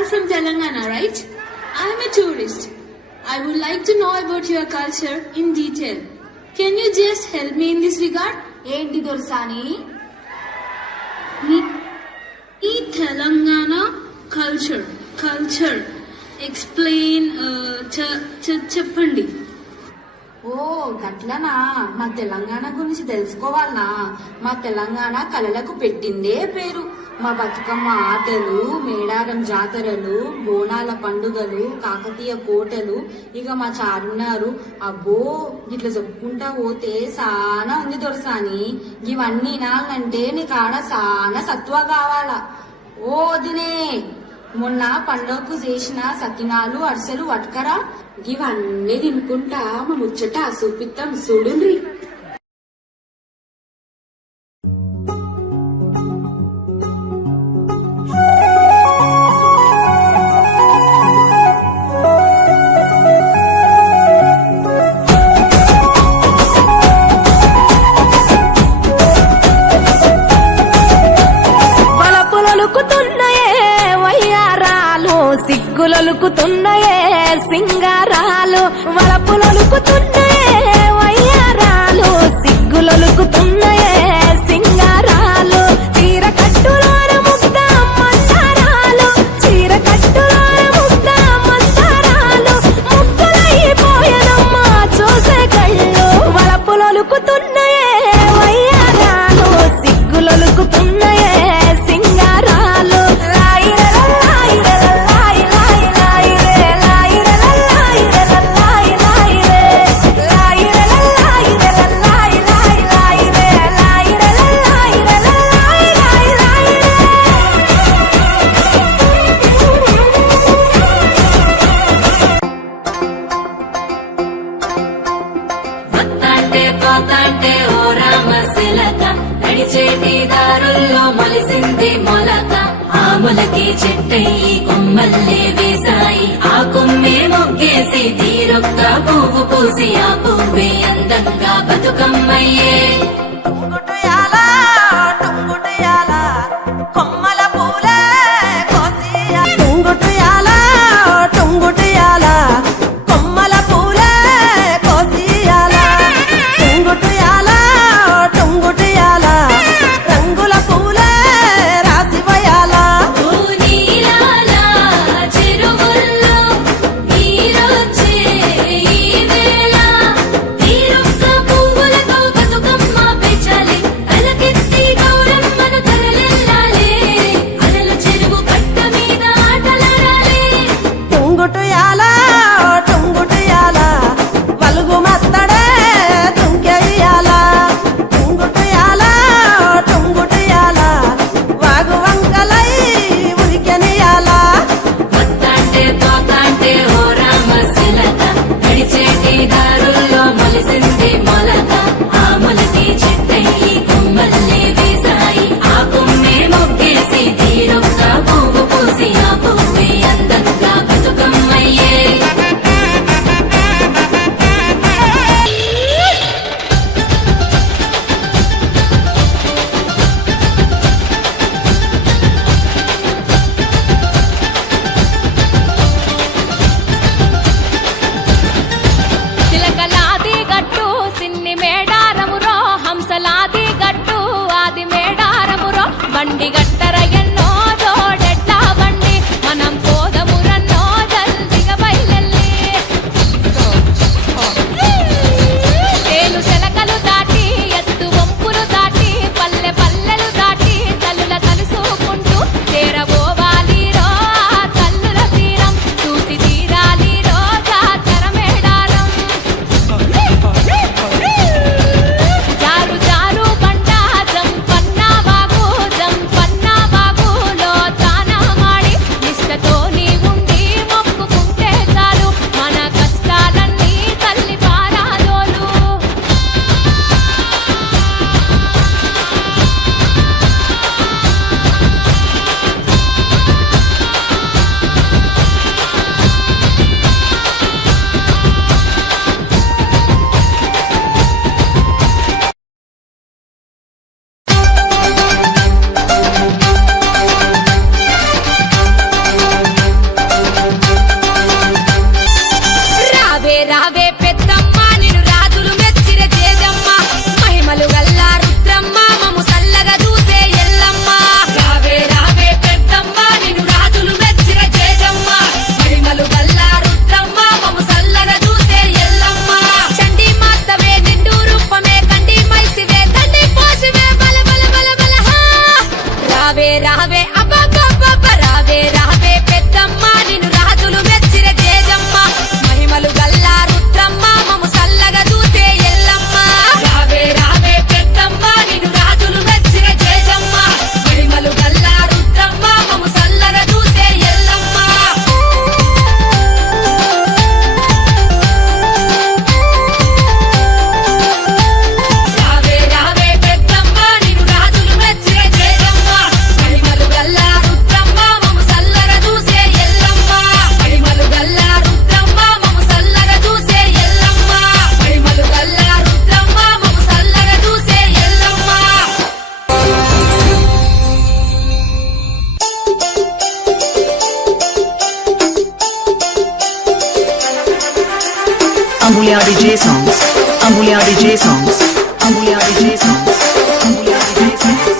are from Telangana, right? I am a tourist. I would like to know about your culture in detail. Can you just help me in this regard? ఏంటి దొరసాని? ఈ Telangana culture explain చెప్పండి. ఓ గట్లనా? మా తెలంగాణ గురించి తెలుసుకోవాలనా? మా తెలంగాణ కళలకు పెట్టిందే పేరు. మా బతుకమ్మ ఆటలు, మేడారం జాతరలు, బోనాల పండుగలు, కాకతీయ కోటలు, ఇక మా చారున్నారు. అబ్బో ఇట్లా చెప్పుకుంటా పోతే సానా ఉంది దొరసాని. ఇవన్నీ నాలంటే నీకు ఆడ సానా సత్వ కావాలా. ఓ దినే మొన్న పండుగకు చేసిన సకినాలు, అరిసెలు వట్కరా, ఇవన్నీ తినుకుంటా మా ముచ్చట చూపిస్తాం చూడుండ్రి. సిగ్గులొలుకుతున్నాయే సింగారాలు, వలపులొలుకుతున్నాయే వయ్యారాలు, సిగ్గులొలుకుతున్నాయే సింగారాలు, చీర కట్టులోన ముద్ద మందారాలు, చీర కట్టులోన ముద్ద మందారాలు, ముగ్గులైపోయనమ్మా చూసే కళ్ళు, వలపులొలుకుతున్నాయే వయ్యారాలు, సిగ్గులొలుకుతున్నాయే సింగారాలు. పోతాంటే ఓ రామశిలక, నడిచేటి దారుల్లో మొలిసింది మొలక, ఆ మొలకే చెట్టయి కొమ్మల్లే వేసాయి, ఆ కొమ్మే మొగ్గేసి తీరొక్క పువ్వు పూసి, ఆ పువ్వే అందంగా బతుకమ్మయ్యే. కొమ్మల పూలే టుంగుటుయాల టుంగుటుయాల, కొమ్మల పూలే కోసియాల, టుంగుటుయాల టుంగుటుయాల, రంగుల పూలే రాసివయాల. చెరువుల్లో నీరొచ్చే ఈ వేళ, తీరొక్క పువ్వులతో బతుకమ్మ పెంచాలి, Amulya DJ songs. Amulya DJ songs. Amulya DJ songs.